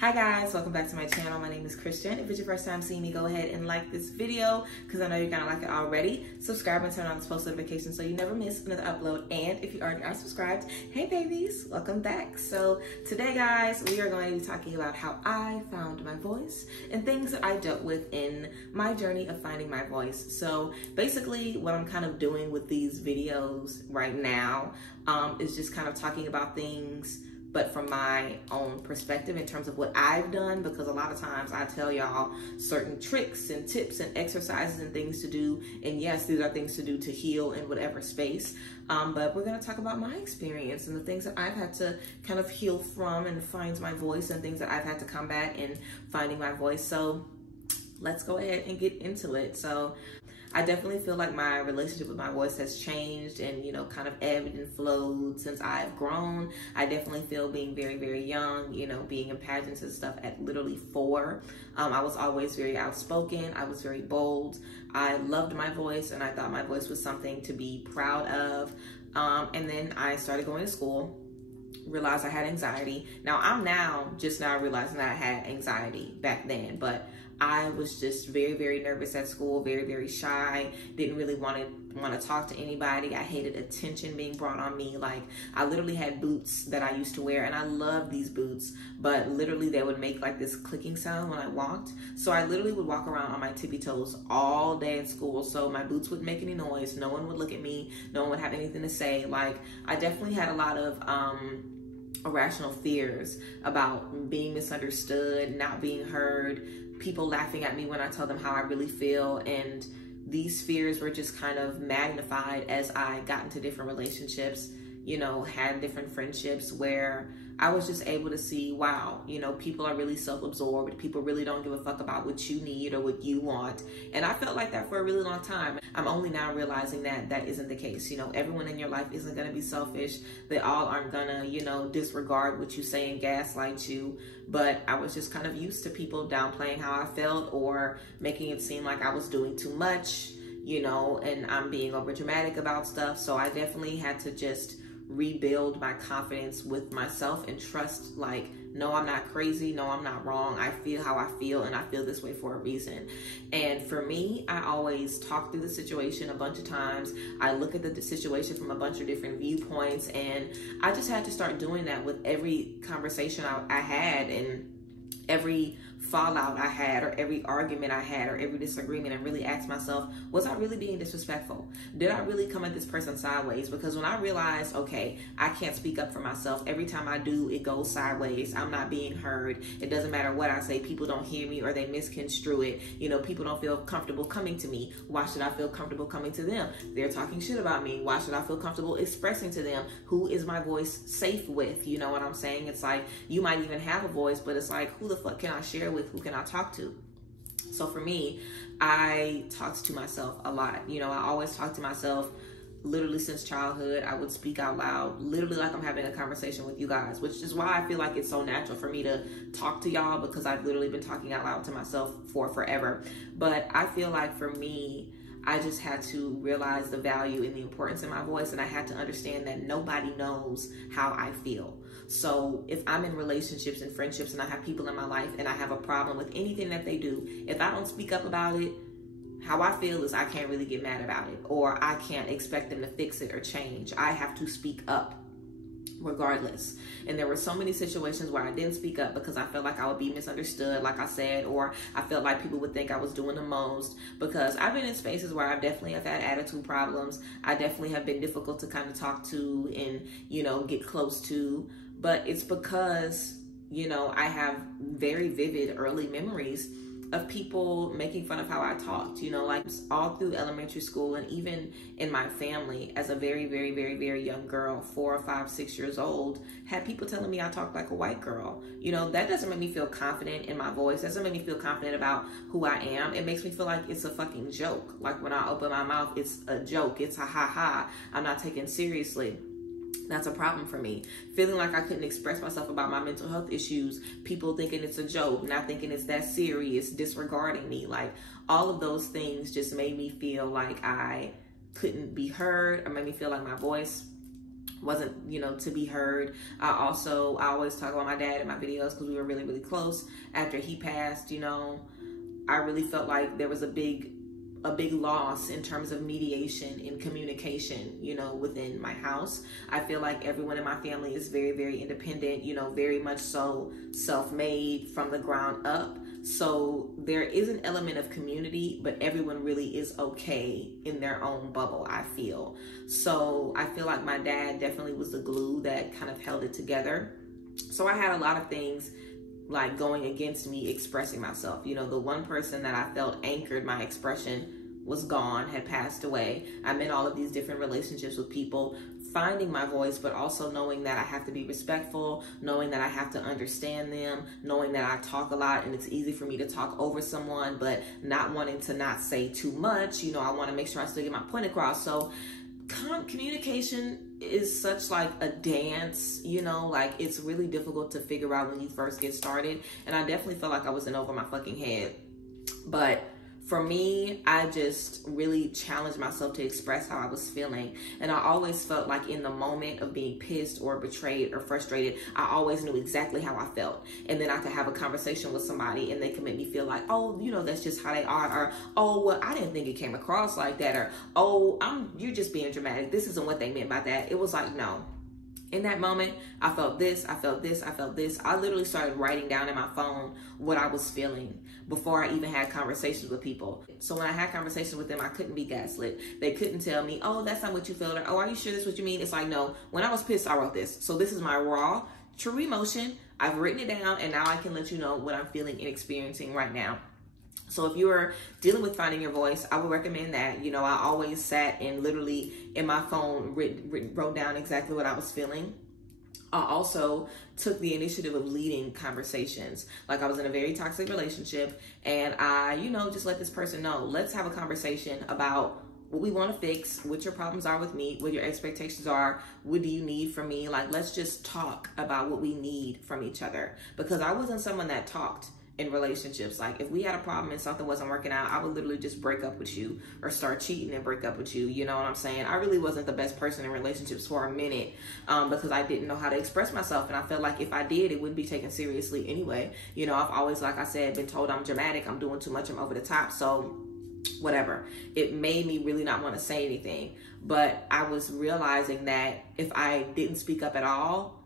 Hi guys, welcome back to my channel. My name is Christian. If it's your first time seeing me, go ahead and like this video because I know you're gonna like it already. Subscribe and turn on post notifications so you never miss another upload. And if you already are subscribed, hey babies, welcome back. So today guys, we are going to be talking about how I found my voice and things that I dealt with in my journey of finding my voice. So basically what I'm kind of doing with these videos right now is just kind of talking about things but from my own perspective in terms of what I've done, because a lot of times I tell y'all certain tricks and tips and exercises and things to do. And yes, these are things to do to heal in whatever space. But we're gonna talk about my experience and the things that I've had to kind of heal from and find my voice and things that I've had to combat in finding my voice. So let's go ahead and get into it. So I definitely feel like my relationship with my voice has changed and, you know, kind of ebbed and flowed since I've grown. I definitely feel being very, very young, you know, being in pageants and stuff at literally 4. I was always very outspoken. I was very bold. I loved my voice and I thought my voice was something to be proud of. And then I started going to school, realized I had anxiety. Now I'm just now realizing that I had anxiety back then, but I was just very, very nervous at school, very, very shy, didn't really want to talk to anybody. I hated attention being brought on me. Like, I literally had boots that I used to wear, and I loved these boots, but literally they would make like this clicking sound when I walked. So I literally would walk around on my tippy toes all day at school. So my boots wouldn't make any noise. No one would look at me. No one would have anything to say. Like, I definitely had a lot of irrational fears about being misunderstood, not being heard, people laughing at me when I tell them how I really feel. And these fears were just kind of magnified as I got into different relationships, you know, had different friendships where I was just able to see, wow, you know, people are really self-absorbed. People really don't give a fuck about what you need or what you want. And I felt like that for a really long time. I'm only now realizing that that isn't the case. You know, everyone in your life isn't going to be selfish. They all aren't going to, you know, disregard what you say and gaslight you. But I was just kind of used to people downplaying how I felt or making it seem like I was doing too much, you know, and I'm being over dramatic about stuff. So I definitely had to just rebuild my confidence with myself and trust, like, no, I'm not crazy. No, I'm not wrong. I feel how I feel and I feel this way for a reason. And for me, I always talk through the situation a bunch of times. I look at the situation from a bunch of different viewpoints, and I just had to start doing that with every conversation I had and every fallout I had or every argument I had or every disagreement, and really ask myself, was I really being disrespectful? Did I really come at this person sideways? Because when I realized, okay, I can't speak up for myself, every time I do, it goes sideways. I'm not being heard. It doesn't matter what I say. People don't hear me or they misconstrue it. You know, people don't feel comfortable coming to me. Why should I feel comfortable coming to them? They're talking shit about me. Why should I feel comfortable expressing to them? Who is my voice safe with? You know what I'm saying? It's like, you might even have a voice, but it's like, who the fuck can I share with? Who can I talk to? So for me, I talked to myself a lot. You know, I always talk to myself literally since childhood. I would speak out loud, literally like I'm having a conversation with you guys, which is why I feel like it's so natural for me to talk to y'all, because I've literally been talking out loud to myself for forever. But I feel like for me, I just had to realize the value and the importance in my voice, and I had to understand that nobody knows how I feel. So if I'm in relationships and friendships and I have people in my life and I have a problem with anything that they do, if I don't speak up about it, how I feel is I can't really get mad about it, or I can't expect them to fix it or change. I have to speak up regardless. And there were so many situations where I didn't speak up because I felt like I would be misunderstood, like I said, or I felt like people would think I was doing the most, because I've been in spaces where I definitely have had attitude problems. I definitely have been difficult to kind of talk to and, you know, get close to, but it's because, you know, I have very vivid early memories of people making fun of how I talked, you know, like all through elementary school and even in my family as a very, very, very, very young girl, 4, 5, 6 years old, had people telling me I talked like a white girl. You know, that doesn't make me feel confident in my voice. That doesn't make me feel confident about who I am. It makes me feel like it's a fucking joke. Like when I open my mouth, it's a joke. It's a ha-ha. I'm not taken seriously. That's a problem for me. Feeling like I couldn't express myself about my mental health issues, people thinking it's a joke, not thinking it's that serious, disregarding me. Like, all of those things just made me feel like I couldn't be heard, or made me feel like my voice wasn't, you know, to be heard. I always talk about my dad in my videos because we were really, really close. After he passed, you know, I really felt like there was a big loss in terms of mediation and communication, you know, within my house. I feel like everyone in my family is very, very independent, you know, very much so self-made from the ground up. So there is an element of community, but everyone really is okay in their own bubble, I feel. So I feel like my dad definitely was the glue that kind of held it together. So I had a lot of things like going against me expressing myself. You know, the one person that I felt anchored my expression was gone, had passed away. I'm in all of these different relationships with people, finding my voice, but also knowing that I have to be respectful, knowing that I have to understand them, knowing that I talk a lot and it's easy for me to talk over someone, but not wanting to not say too much. You know, I want to make sure I still get my point across. So communication is such like a dance, you know, like it's really difficult to figure out when you first get started. And I definitely felt like I was in over my fucking head. But for me, I just really challenged myself to express how I was feeling. And I always felt like in the moment of being pissed or betrayed or frustrated, I always knew exactly how I felt. And then I could have a conversation with somebody and they could make me feel like, oh, you know, that's just how they are. Or, oh, well, I didn't think it came across like that. Or, oh, you're just being dramatic. This isn't what they meant by that. It was like, no. In that moment, I felt this, I felt this, I felt this. I literally started writing down in my phone what I was feeling before I even had conversations with people. So when I had conversations with them, I couldn't be gaslit. They couldn't tell me, oh, that's not what you feel. Or, oh, are you sure that's what you mean? It's like, no, when I was pissed, I wrote this. So this is my raw, true emotion. I've written it down and now I can let you know what I'm feeling and experiencing right now. So if you are dealing with finding your voice, I would recommend that. You know, I always sat and literally in my phone wrote down exactly what I was feeling. I also took the initiative of leading conversations. Like I was in a very toxic relationship and I, you know, just let this person know, let's have a conversation about what we want to fix, what your problems are with me, what your expectations are, what do you need from me? Like, let's just talk about what we need from each other. Because I wasn't someone that talked in relationships. Like if we had a problem and something wasn't working out, I would literally just break up with you or start cheating and break up with you. You know what I'm saying? I really wasn't the best person in relationships for a minute because I didn't know how to express myself. And I felt like if I did, it wouldn't be taken seriously anyway. You know, I've always, like I said, been told I'm dramatic, I'm doing too much, I'm over the top. So whatever. It made me really not want to say anything. But I was realizing that if I didn't speak up at all,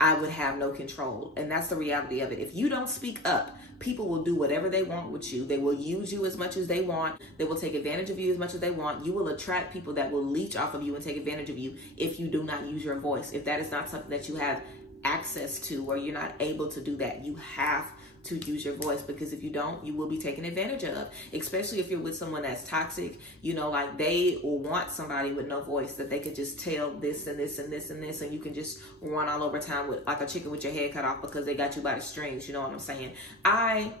I would have no control. And that's the reality of it. If you don't speak up, people will do whatever they want with you. They will use you as much as they want. They will take advantage of you as much as they want. You will attract people that will leech off of you and take advantage of you if you do not use your voice. If that is not something that you have access to or you're not able to do that, you have to use your voice, because if you don't, you will be taken advantage of, especially if you're with someone that's toxic. You know, like they will want somebody with no voice that they could just tell this and this and this and this, and you can just run all over town with like a chicken with your head cut off because they got you by the strings. You know what I'm saying? I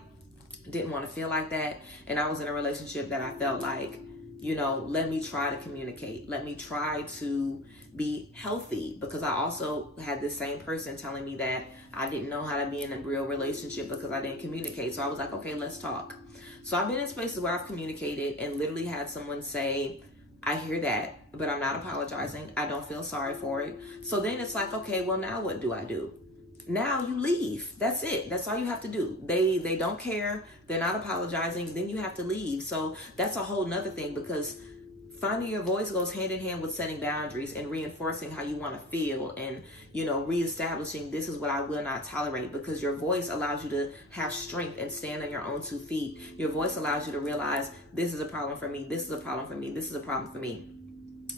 didn't want to feel like that, and I was in a relationship that I felt like, you know, let me try to communicate. Let me try to be healthy, because I also had this same person telling me that I didn't know how to be in a real relationship because I didn't communicate. So I was like, okay, let's talk. So I've been in spaces where I've communicated and literally had someone say, I hear that, but I'm not apologizing. I don't feel sorry for it. So then it's like, okay, well, now what do I do? Now you leave. That's it. That's all you have to do. They don't care. They're not apologizing. Then you have to leave. So that's a whole nother thing, because finding your voice goes hand in hand with setting boundaries and reinforcing how you want to feel, and, you know, reestablishing this is what I will not tolerate, because your voice allows you to have strength and stand on your own 2 feet. Your voice allows you to realize this is a problem for me. This is a problem for me. This is a problem for me.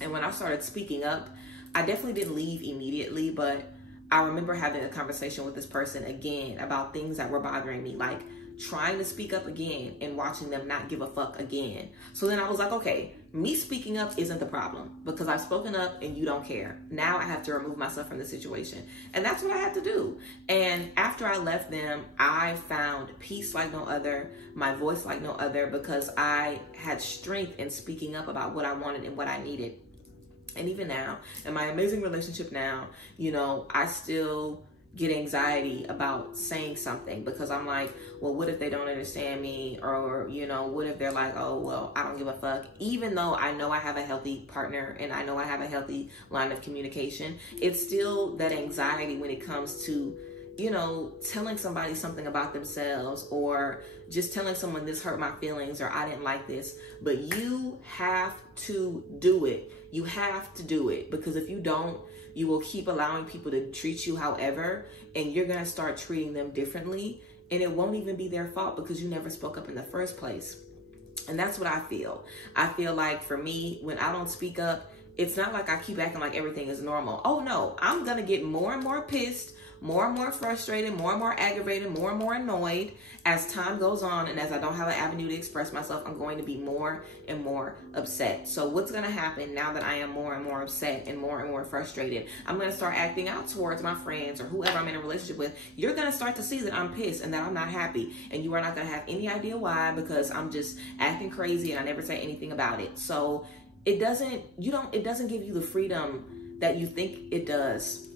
And when I started speaking up, I definitely didn't leave immediately, but I remember having a conversation with this person again about things that were bothering me, like trying to speak up again and watching them not give a fuck again. So then I was like, okay, me speaking up isn't the problem, because I've spoken up and you don't care. Now I have to remove myself from the situation. And that's what I had to do. And after I left them, I found peace like no other, my voice like no other, because I had strength in speaking up about what I wanted and what I needed. And even now, in my amazing relationship now, you know, I still get anxiety about saying something, because I'm like, well, what if they don't understand me? Or, you know, what if they're like, oh, well, I don't give a fuck. Even though I know I have a healthy partner and I know I have a healthy line of communication, it's still that anxiety when it comes to, you know, telling somebody something about themselves, or just telling someone this hurt my feelings, or I didn't like this. But you have to do it. You have to do it, because if you don't, you will keep allowing people to treat you however, and you're going to start treating them differently, and it won't even be their fault because you never spoke up in the first place. And that's what I feel. I feel like for me, when I don't speak up, it's not like I keep acting like everything is normal. Oh no, I'm going to get more and more pissed, more and more frustrated, more and more aggravated, more and more annoyed as time goes on. And as I don't have an avenue to express myself, I'm going to be more and more upset. So what's going to happen now that I am more and more upset and more frustrated? I'm going to start acting out towards my friends or whoever I'm in a relationship with. You're going to start to see that I'm pissed and that I'm not happy. And you are not going to have any idea why, because I'm just acting crazy and I never say anything about it. So it doesn't give you the freedom that you think it does.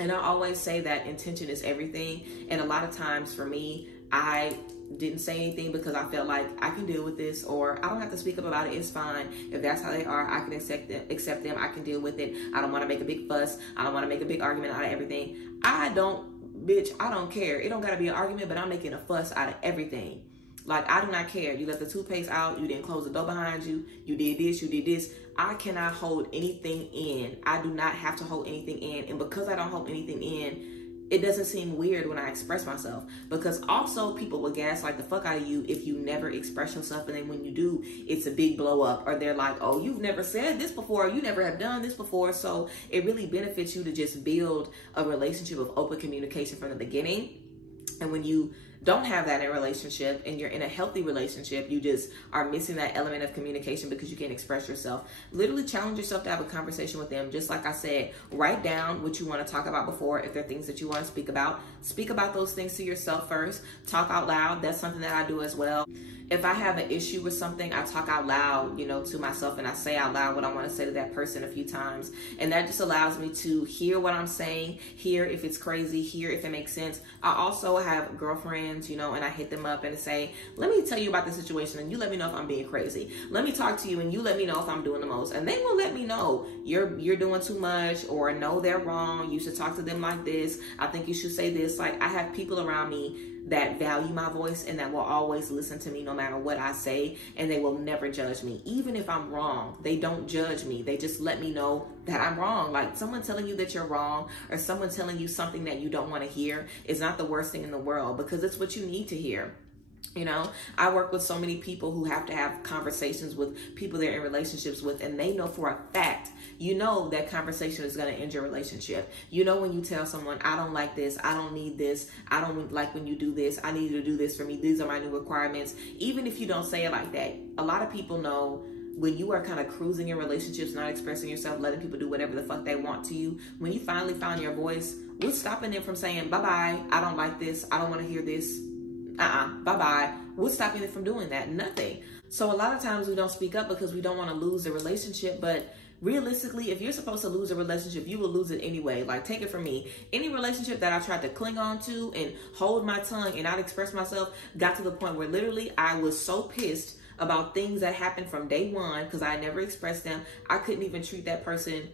And I always say that intention is everything. And a lot of times for me, I didn't say anything because I felt like I can deal with this, or I don't have to speak up about it. It's fine. If that's how they are, I can accept them. I can deal with it. I don't want to make a big fuss. I don't want to make a big argument out of everything. I don't care. It don't got to be an argument, but I'm making a fuss out of everything. Like, I do not care. You left the toothpaste out. You didn't close the door behind you. You did this. You did this. I cannot hold anything in. I do not have to hold anything in. And because I don't hold anything in, it doesn't seem weird when I express myself. Because also people will gaslight the fuck out of you if you never express yourself. And then when you do, it's a big blow up. Or they're like, oh, you've never said this before. You never have done this before. So it really benefits you to just build a relationship of open communication from the beginning. And when you don't have that in a relationship and you're in a healthy relationship, you just are missing that element of communication because you can't express yourself. Literally challenge yourself to have a conversation with them. Just like I said, write down what you want to talk about before. If there are things that you want to speak about those things to yourself first. Talk out loud. That's something that I do as well. If I have an issue with something, I talk out loud, to myself, and I say out loud what I want to say to that person a few times. And that just allows me to hear what I'm saying, hear if it's crazy, hear if it makes sense. I also have girlfriends, and I hit them up and say, let me tell you about the situation and you let me know if I'm being crazy. Let me talk to you and you let me know if I'm doing the most. And they will let me know you're doing too much, or no, they're wrong. You should talk to them like this. I think you should say this. Like, I have people around me that value my voice and that will always listen to me no matter what I say, and they will never judge me. Even if I'm wrong, they don't judge me. They just let me know that I'm wrong. Like, someone telling you that you're wrong or someone telling you something that you don't want to hear is not the worst thing in the world, because it's what you need to hear. I work with so many people who have to have conversations with people they're in relationships with, and they know for a fact, that conversation is going to end your relationship. When you tell someone, I don't like this, I don't need this, I don't like when you do this, I need you to do this for me, these are my new requirements. Even if you don't say it like that, a lot of people know when you are kind of cruising in relationships, not expressing yourself, letting people do whatever the fuck they want to you. When you finally found your voice, what's stopping them from saying, bye-bye, I don't like this, I don't want to hear this, bye-bye. What's stopping them from doing that? Nothing. So a lot of times we don't speak up because we don't want to lose the relationship. But realistically, if you're supposed to lose a relationship, you will lose it anyway. Like, take it from me. Any relationship that I tried to cling on to and hold my tongue and not express myself got to the point where literally I was so pissed about things that happened from day one because I never expressed them. I couldn't even treat that person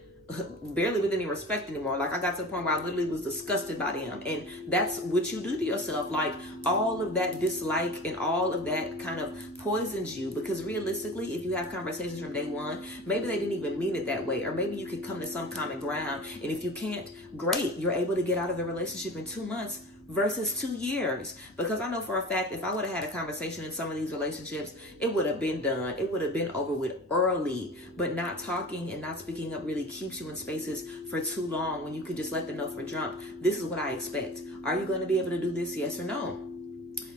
barely with any respect anymore. Like, I got to the point where I literally was disgusted by them. And that's what you do to yourself. Like, all of that dislike and all of that kind of poisons you, because realistically, if you have conversations from day one, maybe they didn't even mean it that way, or maybe you could come to some common ground. And if you can't, great, you're able to get out of the relationship in 2 months versus 2 years. Because I know for a fact, if I would have had a conversation in some of these relationships, it would have been done. It would have been over with early. But not talking and not speaking up really keeps you in spaces for too long, when you could just let them know for jump, this is what I expect. Are you going to be able to do this? Yes or no?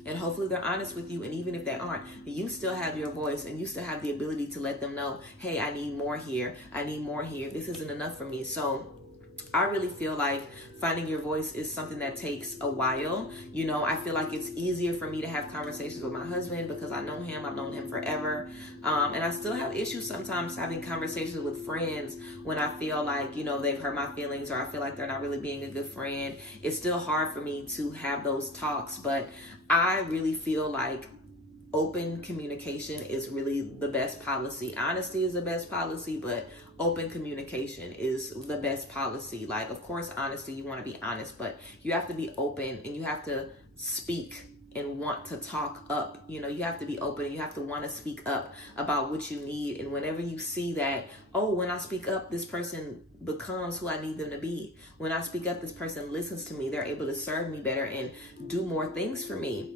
And hopefully they're honest with you. And even if they aren't, you still have your voice and you still have the ability to let them know, hey, I need more here. I need more here. This isn't enough for me. So I really feel like finding your voice is something that takes a while. You know, I feel like it's easier for me to have conversations with my husband because I know him, I've known him forever. And I still have issues sometimes having conversations with friends when I feel like, you know, they've hurt my feelings, or I feel like they're not really being a good friend. It's still hard for me to have those talks, but I really feel like open communication is really the best policy. Honesty is the best policy, but open communication is the best policy. Like, of course, honesty, you want to be honest, but you have to be open and you have to speak and want to talk up. You know, you have to be open and you have to want to speak up about what you need. And whenever you see that, oh, when I speak up, this person becomes who I need them to be. When I speak up, this person listens to me. They're able to serve me better and do more things for me.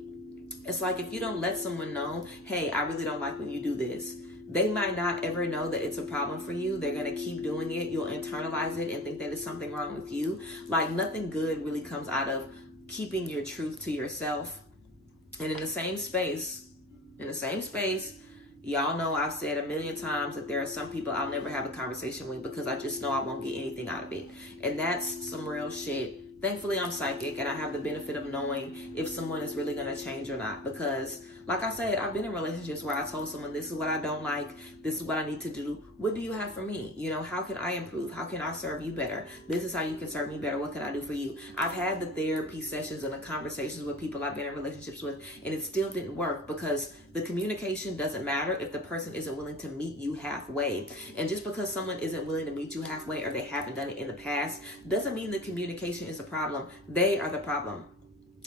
It's like if you don't let someone know, hey, I really don't like when you do this, they might not ever know that it's a problem for you. They're going to keep doing it. You'll internalize it and think that it's something wrong with you. Like, nothing good really comes out of keeping your truth to yourself. And in the same space, y'all know I've said a million times that there are some people I'll never have a conversation with because I just know I won't get anything out of it. And that's some real shit. Thankfully, I'm psychic and I have the benefit of knowing if someone is really going to change or not, because like I said, I've been in relationships where I told someone, this is what I don't like, this is what I need to do. What do you have for me? You know, how can I improve? How can I serve you better? This is how you can serve me better. What can I do for you? I've had the therapy sessions and the conversations with people I've been in relationships with, and it still didn't work because the communication doesn't matter if the person isn't willing to meet you halfway. And just because someone isn't willing to meet you halfway, or they haven't done it in the past, doesn't mean the communication is the problem. They are the problem.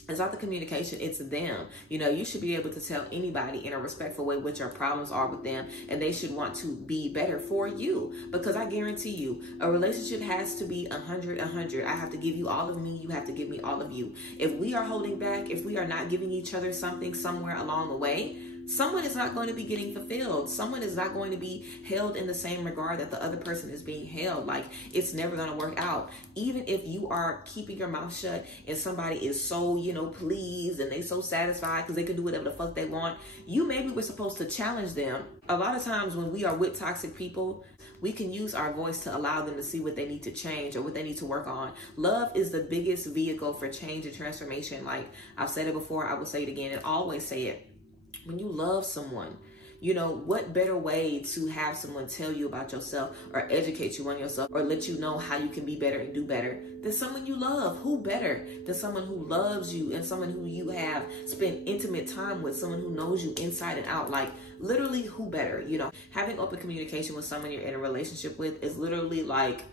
It's not the communication, it's them. You know, you should be able to tell anybody in a respectful way what your problems are with them, and they should want to be better for you. Because I guarantee you, a relationship has to be 100-100. I have to give you all of me, you have to give me all of you. If we are holding back, if we are not giving each other something somewhere along the way, someone is not going to be getting fulfilled. Someone is not going to be held in the same regard that the other person is being held. Like, it's never going to work out. Even if you are keeping your mouth shut and somebody is so, you know, pleased and they so satisfied because they can do whatever the fuck they want, you maybe were supposed to challenge them. A lot of times when we are with toxic people, we can use our voice to allow them to see what they need to change or what they need to work on. Love is the biggest vehicle for change and transformation. Like I've said it before, I will say it again and always say it. When you love someone, you know, what better way to have someone tell you about yourself or educate you on yourself or let you know how you can be better and do better than someone you love? Who better than someone who loves you and someone who you have spent intimate time with, someone who knows you inside and out? Like, literally, who better? You know, having open communication with someone you're in a relationship with is literally like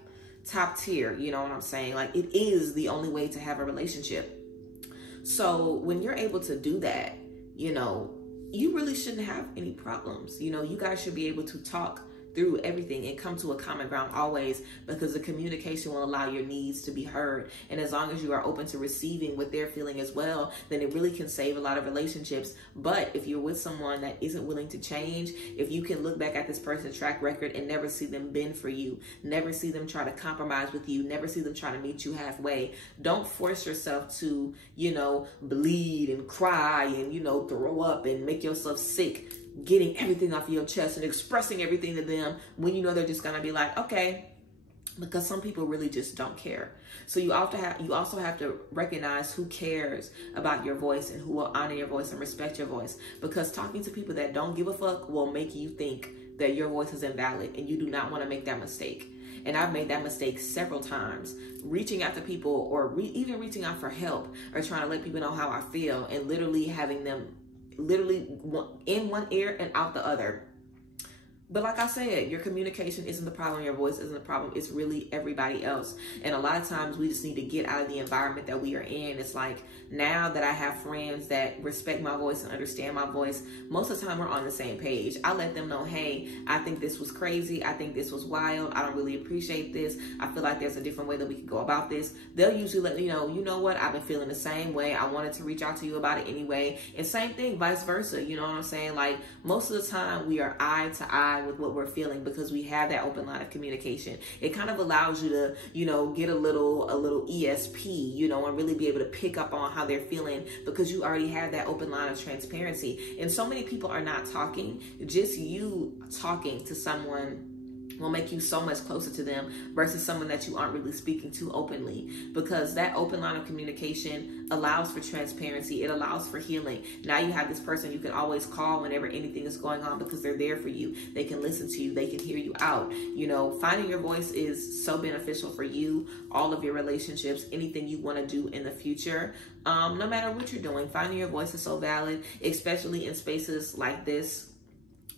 top tier. You know what I'm saying? Like, it is the only way to have a relationship. So when you're able to do that, you know, you really shouldn't have any problems. You know, you guys should be able to talk through everything and come to a common ground always, because the communication will allow your needs to be heard. And as long as you are open to receiving what they're feeling as well, then it really can save a lot of relationships. But if you're with someone that isn't willing to change, if you can look back at this person's track record and never see them bend for you, never see them try to compromise with you, never see them try to meet you halfway, don't force yourself to, you know, bleed and cry and, you know, throw up and make yourself sick, getting everything off your chest and expressing everything to them when you know they're just gonna be like, okay, because some people really just don't care. So you also have to recognize who cares about your voice and who will honor your voice and respect your voice, because talking to people that don't give a fuck will make you think that your voice is invalid, and you do not want to make that mistake. And I've made that mistake several times, reaching out to people or even reaching out for help or trying to let people know how I feel, and literally having them literally in one ear and out the other. But like I said, your communication isn't the problem, your voice isn't the problem, it's really everybody else. And a lot of times we just need to get out of the environment that we are in. It's like, now that I have friends that respect my voice and understand my voice, most of the time we're on the same page. I let them know, hey, I think this was crazy, I think this was wild, I don't really appreciate this, I feel like there's a different way that we can go about this. They'll usually let me know, you know what, I've been feeling the same way, I wanted to reach out to you about it anyway. And same thing, vice versa, you know what I'm saying? Like, most of the time we are eye to eye with what we're feeling, because we have that open line of communication. It kind of allows you to, you know, get a little ESP, you know, and really be able to pick up on how they're feeling, because you already have that open line of transparency. And so many people are not talking. Just you talking to someone will make you so much closer to them versus someone that you aren't really speaking to openly, because that open line of communication allows for transparency. It allows for healing. Now you have this person you can always call whenever anything is going on because they're there for you. They can listen to you. They can hear you out. You know, finding your voice is so beneficial for you, all of your relationships, anything you want to do in the future. No matter what you're doing, finding your voice is so valid, especially in spaces like this.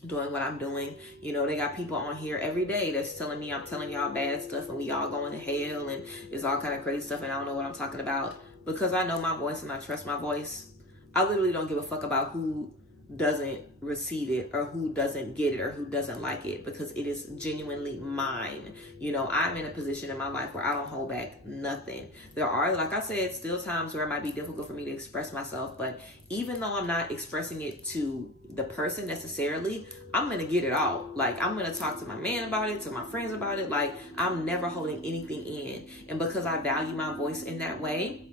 Doing what I'm doing, you know, they got people on here every day that's telling me I'm telling y'all bad stuff and we all going to hell and it's all kind of crazy stuff and I don't know what I'm talking about, because I know my voice and I trust my voice. I literally don't give a fuck about who doesn't receive it or who doesn't get it or who doesn't like it, because it is genuinely mine. You know, I'm in a position in my life where I don't hold back nothing. There are, like I said, still times where it might be difficult for me to express myself, but even though I'm not expressing it to the person necessarily, I'm gonna get it out. Like, I'm gonna talk to my man about it, to my friends about it. Like, I'm never holding anything in. And because I value my voice in that way,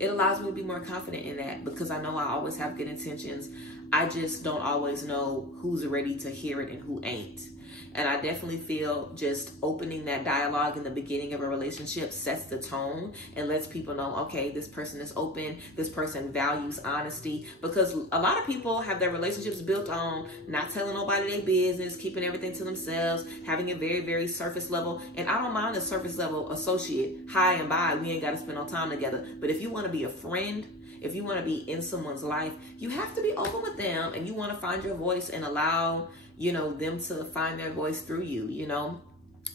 it allows me to be more confident in that, because I know I always have good intentions. I just don't always know who's ready to hear it and who ain't. And I definitely feel just opening that dialogue in the beginning of a relationship sets the tone and lets people know, okay, this person is open, this person values honesty, because a lot of people have their relationships built on not telling nobody their business, keeping everything to themselves, having a very, very surface level. And I don't mind a surface level associate, hi and bye, we ain't got to spend no time together. But if you want to be a friend, if you want to be in someone's life, you have to be open with them, and you want to find your voice and allow, you know, them to find their voice through you, you know.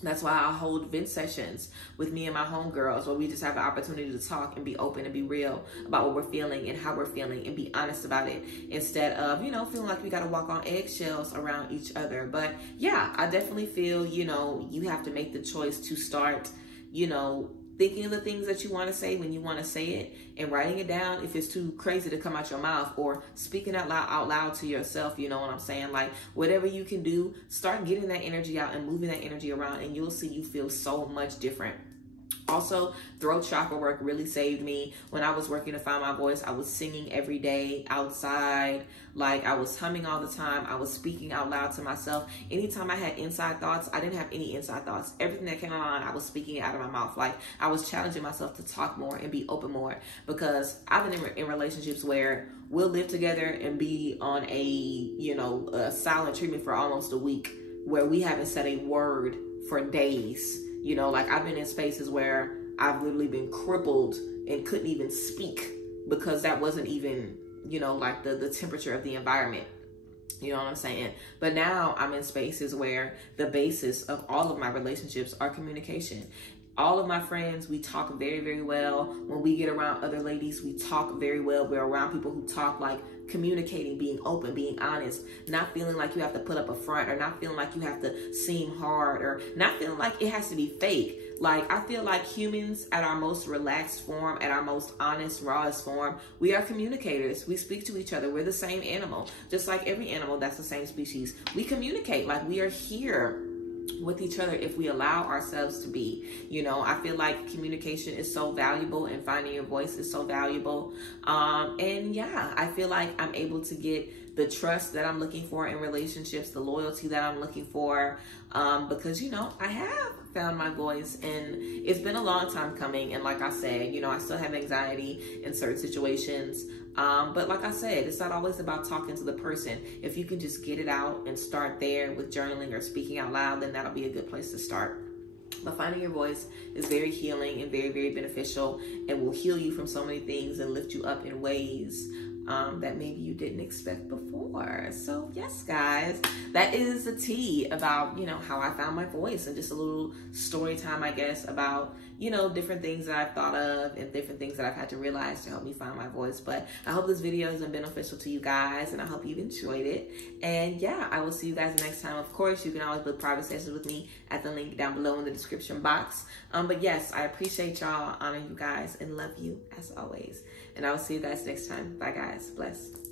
That's why I hold vent sessions with me and my homegirls, where we just have the opportunity to talk and be open and be real about what we're feeling and how we're feeling and be honest about it, instead of, you know, feeling like we got to walk on eggshells around each other. But yeah, I definitely feel, you know, you have to make the choice to start, you know, thinking of the things that you want to say when you want to say it, and writing it down if it's too crazy to come out your mouth, or speaking out loud to yourself. You know what I'm saying? Like, whatever you can do, start getting that energy out and moving that energy around, and you'll see you feel so much different. Also, throat chakra work really saved me. When I was working to find my voice, I was singing every day outside. Like, I was humming all the time. I was speaking out loud to myself. Anytime I had inside thoughts, I didn't have any inside thoughts. Everything that came on, I was speaking it out of my mouth. Like, I was challenging myself to talk more and be open more, because I've been in relationships where we'll live together and be on a, you know, a silent treatment for almost a week, where we haven't said a word for days. You know, like, I've been in spaces where I've literally been crippled and couldn't even speak, because that wasn't even, you know, like the temperature of the environment. You know what I'm saying? But now I'm in spaces where the basis of all of my relationships are communication. All of my friends, we talk very, very well. When we get around other ladies, we talk very well. We're around people who talk, like, communicating, being open, being honest, not feeling like you have to put up a front, or not feeling like you have to seem hard, or not feeling like it has to be fake. Like, I feel like humans at our most relaxed form, at our most honest, rawest form, we are communicators. We speak to each other. We're the same animal. Just like every animal that's the same species. We communicate. Like, we are here with each other if we allow ourselves to be. You know, I feel like communication is so valuable, and finding your voice is so valuable. And yeah, I feel like I'm able to get the trust that I'm looking for in relationships, the loyalty that I'm looking for, because, you know, I have found my voice, and it's been a long time coming. And like I said, you know, I still have anxiety in certain situations. But like I said, it's not always about talking to the person. If you can just get it out and start there with journaling or speaking out loud, then that'll be a good place to start. But finding your voice is very healing and very, very beneficial, and will heal you from so many things and lift you up in ways that maybe you didn't expect before. So yes, guys, that is the tea about, you know, how I found my voice, and just a little story time, I guess, about, you know, different things that I've thought of and different things that I've had to realize to help me find my voice. But I hope this video has been beneficial to you guys, and I hope you've enjoyed it. And yeah, I will see you guys next time. Of course, you can always book private sessions with me at the link down below in the description box. But yes, I appreciate y'all, honor you guys, and love you as always. And I will see you guys next time. Bye, guys. Bless.